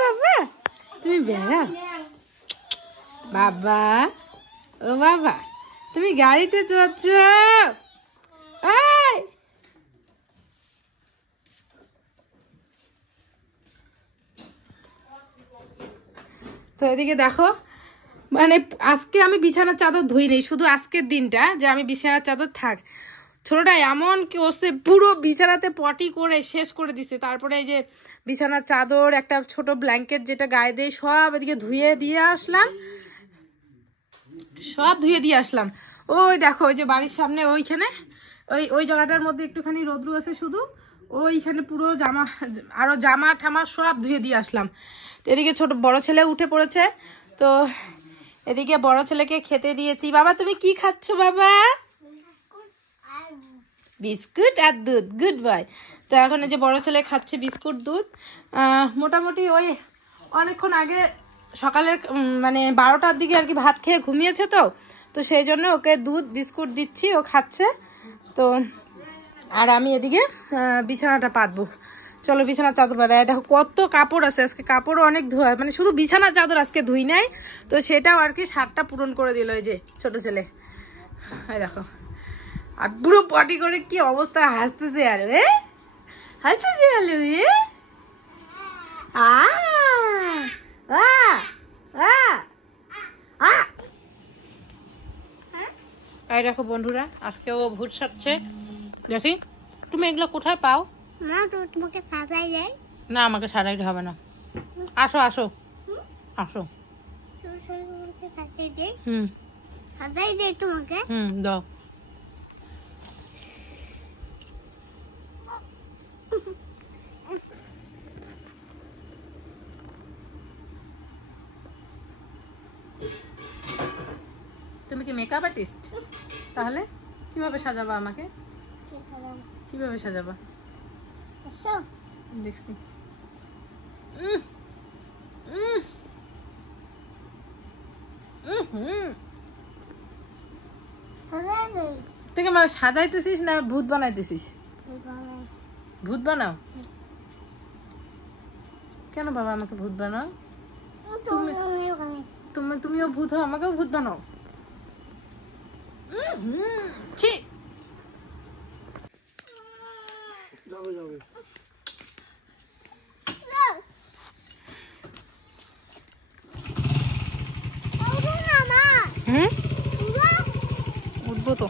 বাবা তুমি বেড়া বাবা, ও বাবা তুমি গাড়িতে চড়ছ। তো এদিকে দেখো, মানে আজকে আমি বিছানার চাদর ধুই নেই, শুধু আজকের দিনটা যে আমি বিছানার চাদর থাক। ছোটটা এমন কি ওসে পুরো বিছানাতে পটি করে শেষ করে দিছে। তারপরে এই যে বিছানার চাদর, একটা ছোট ব্ল্যাঙ্কেট যেটা গায়ে দেয়, সব এদিকে ধুয়ে দিয়ে আসলাম, সব ধুয়ে দিয়ে আসলাম। ওই দেখো ওই যে বাড়ির সামনে ওইখানে ওই জায়গাটার মধ্যে একটুখানি রোদ্রু আছে, শুধু ওইখানে পুরো জামা, আরো জামা ঠামা সব ধুয়ে দিয়ে আসলাম। তো এদিকে ছোট বড় ছেলে উঠে পড়েছে, তো এদিকে বড় ছেলেকে খেতে দিয়েছি। বাবা তুমি কি খাচ্ছ বাবা? বিস্কুট আর দুধ, গুড বয়। তো এখন এই যে বড় ছেলে খাচ্ছে বিস্কুট দুধ। মোটামুটি ওই অনেকক্ষণ আগে সকালের মানে 12টার দিকে আর কি ভাত খেয়ে ঘুমিয়েছে, তো সেই জন্য ওকে দুধ বিস্কুট দিচ্ছি, ও খাচ্ছে। তো আর আমি এদিকে বিছানাটা পাতবো। চলো বিছানার চাদর পাড়ায়। দেখো কত কাপড় আছে আজকে, কাপড়ও অনেক ধোয়া, মানে শুধু বিছানার চাদর আজকে ধুই নাই, তো সেটাও আর কি সারটা পূরণ করে দিল এই যে ছোট ছেলে। এই দেখো আর পুরো পটি করে কি অবস্থা, হাসতেছে আর হাসতেছে আলু এই দেখো বন্ধুরা, আজকে ও ভূত সাজছে। দেখি তুমি এগুলো কোথায় পাও? না তো তোমাকে সাজাই দেয় না, আমাকে সাজাইতে হবে না, আসো আসো আসো। সাজাই দেয়? হুম সাজাই দেয় তোমাকে? দাও। তুমি কি মেকআপ আর্টিস্ট? তাহলে কিভাবে সাজাবা আমাকে? কিভাবে সাজাবা দেখছি। তুই আমাকে সাজাইতেছিস না ভূত বানাইতেছিস? ভূত বানাও কেন বাবা? আমাকে ভূত বানাও। তুমিও ভূত হও, আমাকেও ভূত বানাও। ঠিক উঠবো তো।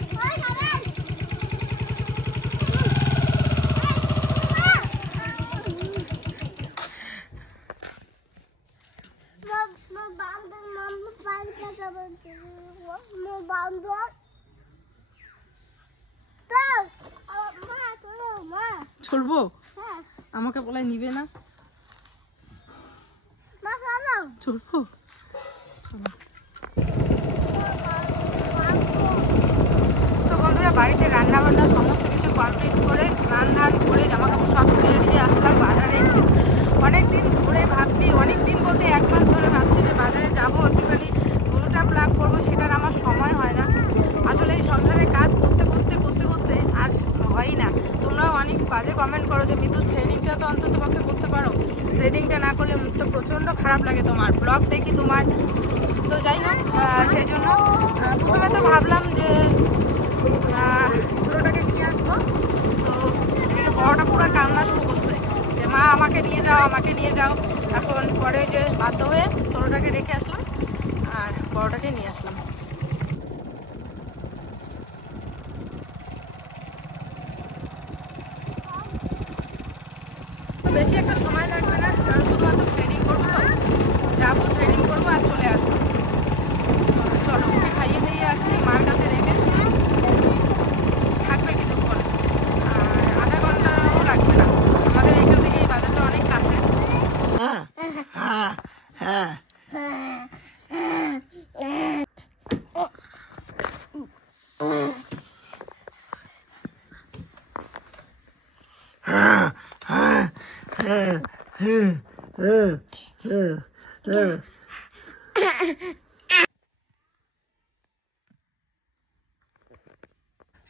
ছড়বো? আমাকে বলাই নিবে না, ছড়বো। তো বন্ধুরা বাড়িতে রান্না বান্না সমস্ত কিছু কমপ্লিট করে স্নান ধান করে জামা কাপড় সব ধুয়ে দিয়ে আসলাম বাজারে। অনেকদিন ধরে ভাবছি, অনেকদিন বলতে 1 মাস ধরে ভাবছি যে বাজারে যাবো, একটুখানি গরুটা প্লাগ করবো, সেটার আমার সময় হয় না। আসলে এই সংসারের কাজ করতে করতে করতে করতে আর হয়ই না। তোমরাও অনেক বাজে কমেন্ট করো যে মিতু থ্রেডিংটা তো অন্তত পক্ষে করতে পারো, থ্রেডিংটা না করলে মুখটা প্রচণ্ড খারাপ লাগে তোমার, ব্লগ দেখি তোমার। তো যাই হোক, সেই জন্য প্রথমে তো ভাবলাম যে ছোটোটাকে নিয়ে আসবো, তো এদিকে বড়টা পুরো কান্না শুরু করছে যে মা আমাকে নিয়ে যাও, আমাকে নিয়ে যাও। এখন পরে যে বাধ্য হয়ে ছোটোটাকে রেখে আসলাম আর বড়টাকে নিয়ে আসলাম। তো বেশি একটা সময় লাগবে না, কারণ শুধুমাত্র থ্রেডিং করবো, তো যাবো থ্রেডিং করবো আর চলে আসবো। চলো ওকে খাইয়ে দিয়ে আসছি, মার কাছে রেখে থাকবে কিছুক্ষণ, আর আধা ঘন্টাও লাগবে না। আমাদের এখান থেকে এই বাজারটা অনেক কাছে।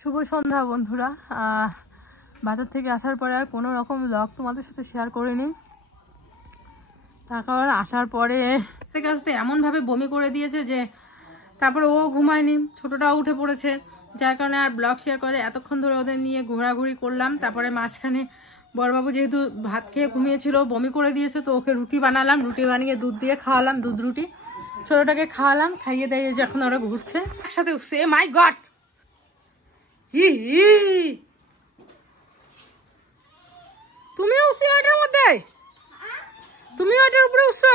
শুভ সন্ধ্যা বন্ধুরা, বাজার থেকে আসার পরে আর কোনো রকম ব্লগ তোমাদের সাথে শেয়ার করিনি। তার কারণ আসার পরে থেকে আসতে এমনভাবে বমি করে দিয়েছে যে তারপরে ও ঘুমায়নি, ছোটোটাও উঠে পড়েছে, যার কারণে আর ব্লগ শেয়ার করে এতক্ষণ ধরে ওদের নিয়ে ঘোরাঘুরি করলাম। তারপরে মাঝখানে বড়বাবু যেহেতু ভাত খেয়ে ঘুমিয়েছিল, বমি করে দিয়েছে, তো ওকে রুটি বানালাম, রুটি বানিয়ে দুধ দিয়ে খাওয়ালাম, দুধ রুটি ছোটোটাকে খাওয়ালাম, খাইয়ে দিয়ে যে এখন ওরা ঘুরছে একসাথে উঠছে। এ মাই গড, হি হি, তুমিও উঠছো ওটার মধ্যে, তুমিও ওটার উপরে উঠছো?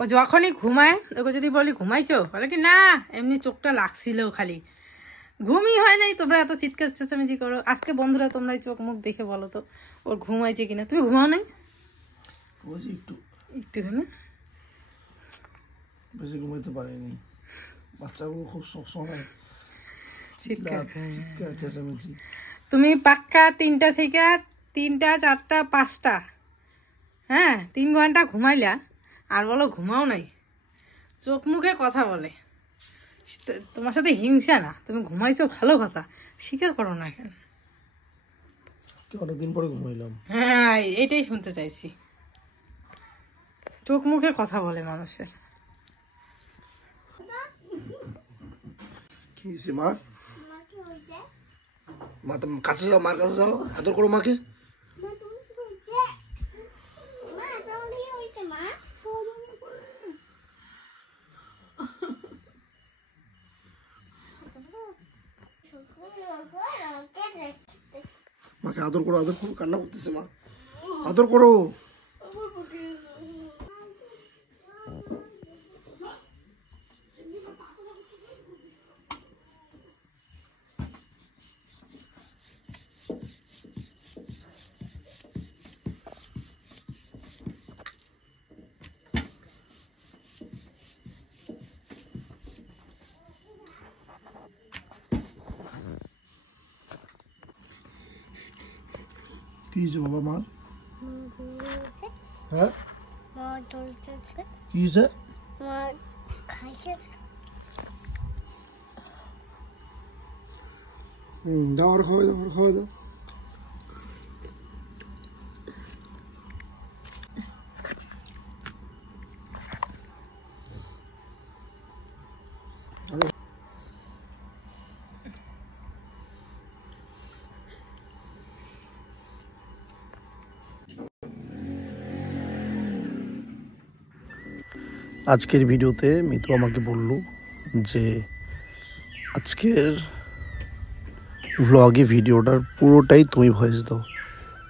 ও যখনই ঘুমায়, ওকে যদি বলি ঘুমাইছো, বলে কি না এমনি চোখটা লাগছিল, খালি ঘুমই হয় নাই। তোমরা এত চিৎকার চেঁচামেচি করো। আজকে বন্ধুরা তোমরা চোখ মুখ দেখে বলো তো ওর ঘুমাইছে কিনা। তুমি ঘুমাও নাই? একটু না, বেশি ঘুমাইতে পারিনি। বাচ্চাগুলো খুব সবসময় চিৎকার চেঁচামেচি। তুমি পাক্কা 3টা থেকে 3টা 4টা 5টা, হ্যাঁ 3 ঘন্টা ঘুমাইলা আর বলো ঘুমাও নাই। চোখ মুখে কথা বলে, তোমার সাথে হিংসা না, তুমি ঘুমাইছো ভালো কথা, স্বীকার করো না কেন? অনেকদিন পরে ঘুমাইলাম। হ্যাঁ এটাই শুনতে চাইছি, চোখ মুখে কথা বলে মানুষের। কি হয়েছে মা? মা তো কাছে যাও, মার কাছে যাও, আদর করো মাকে। মাকে আদর করো, আদর করো, কান্না করতেছে মা, আদর করো। কি হয়েছে বাবা মার? হ্যাঁ কি হয়েছে? দাও আর খাওয়া দাও, আর খাওয়া দাও। আজকের ভিডিওতে মিতু আমাকে বলল যে আজকের ভ্লগে ভিডিওটার পুরোটাই তুমি ভয়েস দাও।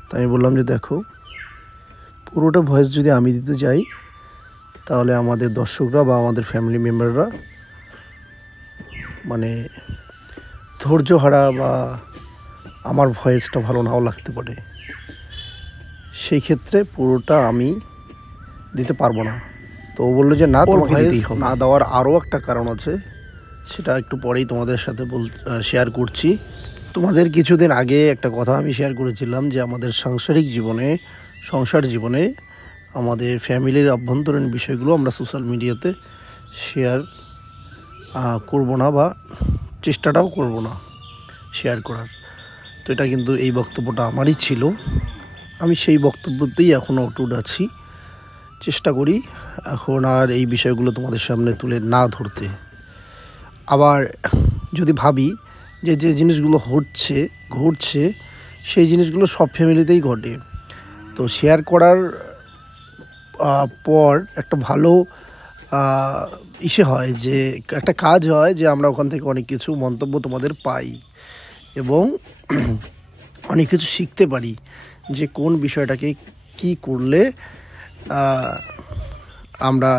তাই আমি বললাম যে দেখো, পুরোটা ভয়েস যদি আমি দিতে যাই তাহলে আমাদের দর্শকরা বা আমাদের ফ্যামিলি মেম্বাররা মানে ধৈর্য হারা বা আমার ভয়েসটা ভালো নাও লাগতে পারে, সেই ক্ষেত্রে পুরোটা আমি দিতে পারবো না। তো ও বললো যে না, তোমার ভয়েস না দেওয়ার আরও একটা কারণ আছে, সেটা একটু পরেই তোমাদের সাথে শেয়ার করছি। তোমাদের কিছুদিন আগে একটা কথা আমি শেয়ার করেছিলাম যে আমাদের সংসার জীবনে আমাদের ফ্যামিলির অভ্যন্তরীণ বিষয়গুলো আমরা সোশ্যাল মিডিয়াতে শেয়ার করব না বা চেষ্টাটাও করব না শেয়ার করার। তো এটা কিন্তু এই বক্তব্যটা আমারই ছিল, আমি সেই বক্তব্যতেই এখনও অটুট আছি। চেষ্টা করি এখন আর এই বিষয়গুলো তোমাদের সামনে তুলে না ধরতে। আবার যদি ভাবি যে যে জিনিসগুলো ঘটছে সেই জিনিসগুলো সব ফ্যামিলিতেই ঘটে, তো শেয়ার করার পর একটা ভালো হয় যে একটা কাজ হয় যে আমরা ওখান থেকে অনেক কিছু মন্তব্য তোমাদের পাই এবং অনেক কিছু শিখতে পারি যে কোন বিষয়টাকে কি করলে আমরা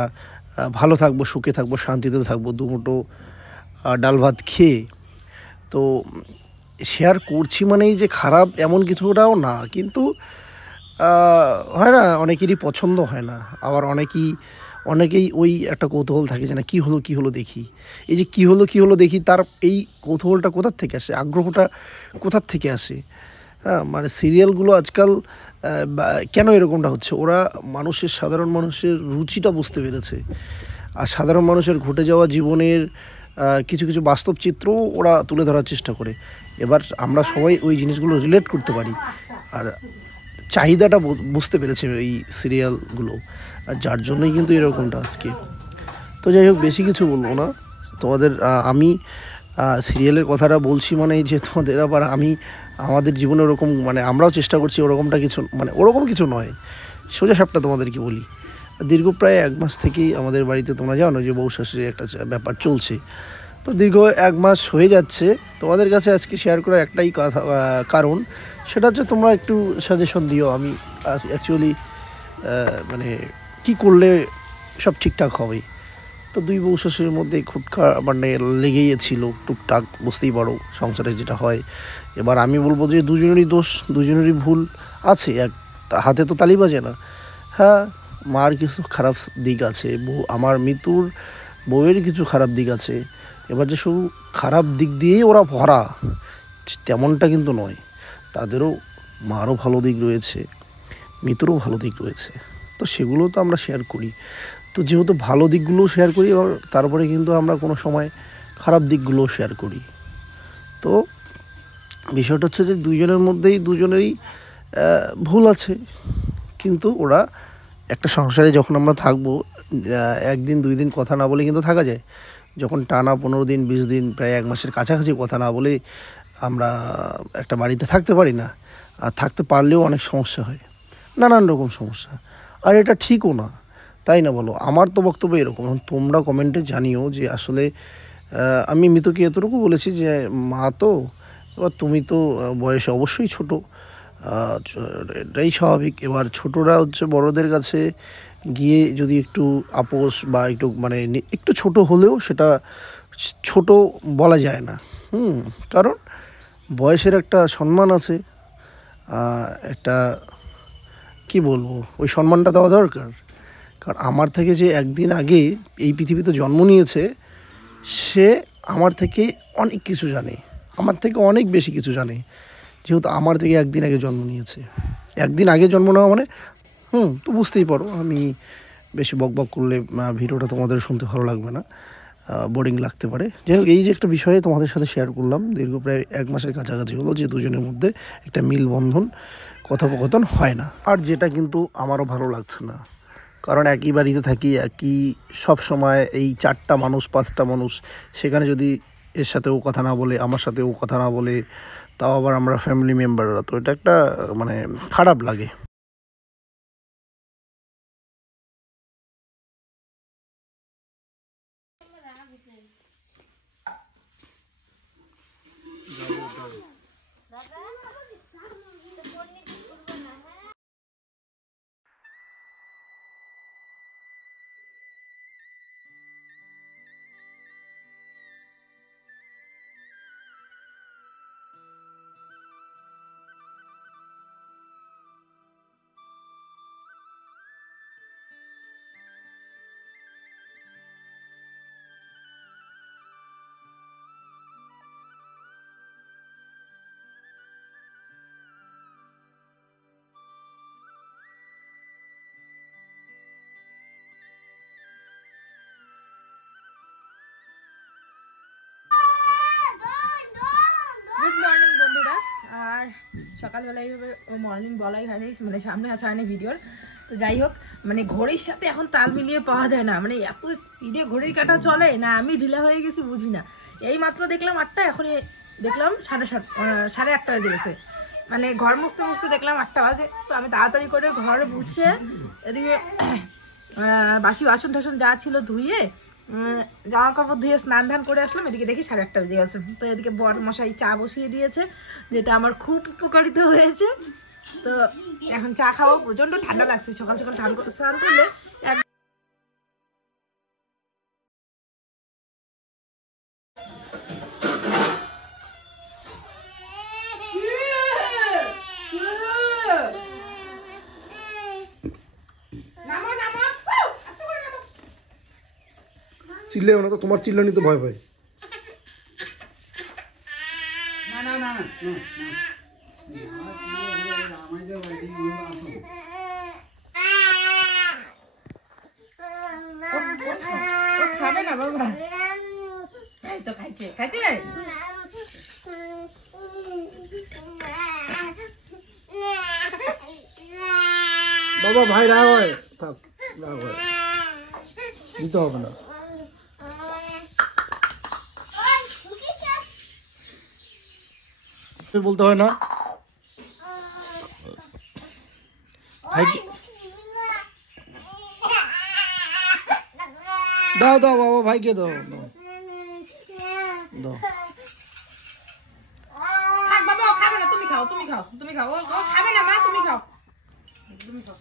ভালো থাকবো, সুখে থাকবো, শান্তিতে থাকবো, দুমুঠো ডাল ভাত খেয়ে। তো শেয়ার করছি মানেই যে খারাপ এমন কিছুটাও না, কিন্তু হয় না, অনেকেরই পছন্দ হয় না, আবার অনেকেই ওই একটা কৌতূহল থাকে যে না কী হলো দেখি। এই যে কী হলো দেখি, তার এই কৌতূহলটা কোথার থেকে আসে, আগ্রহটা কোথার থেকে আসে? হ্যাঁ, মানে সিরিয়ালগুলো আজকাল কেন এরকমটা হচ্ছে, ওরা সাধারণ মানুষের রুচিটা বুঝতে পেরেছে, আর সাধারণ মানুষের ঘটে যাওয়া জীবনের কিছু কিছু বাস্তব চিত্রও ওরা তুলে ধরার চেষ্টা করে। এবার আমরা সবাই ওই জিনিসগুলো রিলেট করতে পারি, আর চাহিদাটা বুঝতে পেরেছে এই সিরিয়ালগুলো, আর যার জন্যই কিন্তু এরকমটা আজকে। তো যাই হোক, বেশি কিছু বলবো না তোমাদের। আমি সিরিয়ালের কথাটা বলছি মানে যে তোমাদের আবার আমাদের জীবনে ওরকম, মানে আমরাও চেষ্টা করছি ওরকমটা কিছু, মানে ওরকম কিছু নয়, সোজা সাপটা তোমাদেরকে বলি। দীর্ঘ প্রায় 1 মাস থেকেই আমাদের বাড়িতে, তোমরা জানো যে বউ শাশুড়ির একটা ব্যাপার চলছে। তো দীর্ঘ 1 মাস হয়ে যাচ্ছে। তোমাদের কাছে আজকে শেয়ার করার একটাই কারণ, সেটা হচ্ছে তোমরা একটু সাজেশন দিও। আমি অ্যাকচুয়ালি মানে কী করলে সব ঠিকঠাক হবে। তো 2 বউ শাশুড়ির মধ্যে খুটখা মানে লেগেই ছিল টুকটাক, বুঝতেই পারো সংসারে যেটা হয়। এবার আমি বলবো যে দুজনেরই দোষ, দুজনেরই ভুল আছে, এক হাতে তো তালি বাজে না। হ্যাঁ, মার কিছু খারাপ দিক আছে, আমার মিতুর বউয়ের কিছু খারাপ দিক আছে। এবার যে শুধু খারাপ দিক দিয়েই ওরা ভরা তেমনটা কিন্তু নয়, তাদেরও মারও ভালো দিক রয়েছে, মিতুরও ভালো দিক রয়েছে। তো সেগুলো তো আমরা শেয়ার করি। তো যেহেতু ভালো দিকগুলোও শেয়ার করি, আর তারপরে কিন্তু আমরা কোনো সময় খারাপ দিকগুলোও শেয়ার করি। তো বিষয়টা হচ্ছে যে দুজনেরই ভুল আছে, কিন্তু ওরা একটা সংসারে যখন আমরা থাকবো, 1 দিন 2 দিন কথা না বলে কিন্তু থাকা যায়। যখন টানা 15 দিন 20 দিন প্রায় 1 মাসের কাছাকাছি কথা না বলে আমরা একটা বাড়িতে থাকতে পারি না, আর থাকতে পারলেও অনেক সমস্যা হয়, নানান রকম সমস্যা, আর এটা ঠিকও না, তাই না বলো? আমার তো বক্তব্য এরকম। তোমরা কমেন্টে জানিও যে আসলে আমি মিতুকে এতটুকু বলেছি যে মা তো, এবার তুমি তো বয়সে অবশ্যই ছোটো, এটাই স্বাভাবিক। এবার ছোটরা হচ্ছে বড়দের কাছে গিয়ে যদি একটু আপোষ বা একটু মানে একটু ছোট হলেও সেটা ছোট বলা যায় না। কারণ বয়সের একটা সম্মান আছে, একটা কি বলবো, ওই সম্মানটা দেওয়া দরকার। কারণ আমার থেকে যে 1 দিন আগে এই পৃথিবীতে জন্ম নিয়েছে, সে আমার থেকে অনেক কিছু জানে, আমার থেকে অনেক বেশি কিছু জানে, যেহেতু আমার থেকে 1 দিন আগে জন্ম নিয়েছে। 1 দিন আগে জন্ম নেওয়া মানে তো বুঝতেই পারো। আমি বেশি বকবক করলে ভিডিওটা তোমাদের শুনতে ভালো লাগবে না, বোরিং লাগতে পারে। যাই হোক, এই যে একটা বিষয়ে তোমাদের সাথে শেয়ার করলাম, দীর্ঘ প্রায় 1 মাসের কাছাকাছি হলো যে দুজনের মধ্যে একটা মিলবন্ধন, কথোপকথন হয় না। আর যেটা কিন্তু আমারও ভালো লাগছে না, কারণ একই বাড়িতে থাকি, একই সব সময় এই 4টা মানুষ 5টা মানুষ, সেখানে যদি এর সাথেও কথা না বলে, আমার সাথেও কথা না বলে, তাও আবার আমরা ফ্যামিলি মেম্বাররা, তো এটা একটা মানে খারাপ লাগে। গুড মর্নিং বন্ধুরা। আর সকালবেলা এইভাবে মর্নিং বলাই হয়নি, মানে সামনে আসা হয়নি ভিডিওর। তো যাই হোক, মানে ঘড়ির সাথে এখন তাল মিলিয়ে পাওয়া যায় না, মানে এত স্পিডে ঘড়ির কাঁটা চলে না, আমি ঢিলা হয়ে গেছি বুঝি না। এই মাত্র দেখলাম 8টা, এখনই দেখলাম 8:30 বেজে গেছে। মানে ঘর মুছতে মুছতে দেখলাম 8টা বাজে। তো আমি তাড়াতাড়ি করে ঘর মুছে এদিকে বাসি বাসন টাসন যা ছিল ধুয়ে, জামা কাপড় ধুয়ে স্নান ধান করে আসলাম, এদিকে দেখি 8:30 বেজে গেছে। তো এদিকে বর মশাই চা বসিয়ে দিয়েছে, যেটা আমার খুব উপকারিত হয়েছে। তো এখন চা খাওয়া, প্রচন্ড ঠান্ডা লাগছে, সকাল সকাল স্নান করলে চিল্লেও না তো, তোমার চিল্লানি তো ভয় ভয়। খাবে না বাবা, এই তো খাইছে খাইছে। বাবা ভাই রাগ হয়, থাক রাগ হয়, দিতে হবে না। বলতে হয় না ভাইকে, দাও দাও বাবা ভাইকে দাও দাও দাও। বাবা ও খাবে না, তুমি খাও, তুমি খাও, তুমি খাও, ও খাবে না মা, তুমি খাও, তুমি খাও।